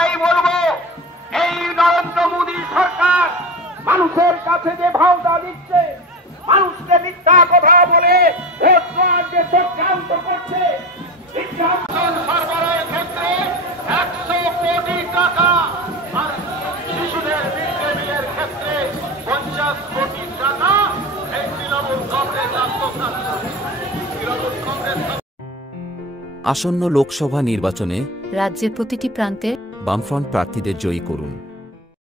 তাই বলবো, এই নরেন্দ্র মোদী সরকার মানুষের কাছে যে ভাওতা দিচ্ছে, মানুষকে মিথ্যা কথা বলে ভোট দেওয়ার যে চক্রান্ত করছে, সরবরাহের ক্ষেত্রে 100 কোটি টাকা, আর শিশুদের মিড ডে মিলের ক্ষেত্রে 50 কোটি টাকা এই তৃণমূল কংগ্রেস আত্মসাৎ করছে। তৃণমূল কংগ্রেস আসন্ন লোকসভা নির্বাচনে রাজ্যের প্রতিটি প্রান্তে বামফ্রন্ট প্রার্থীদের জয়ী করুন।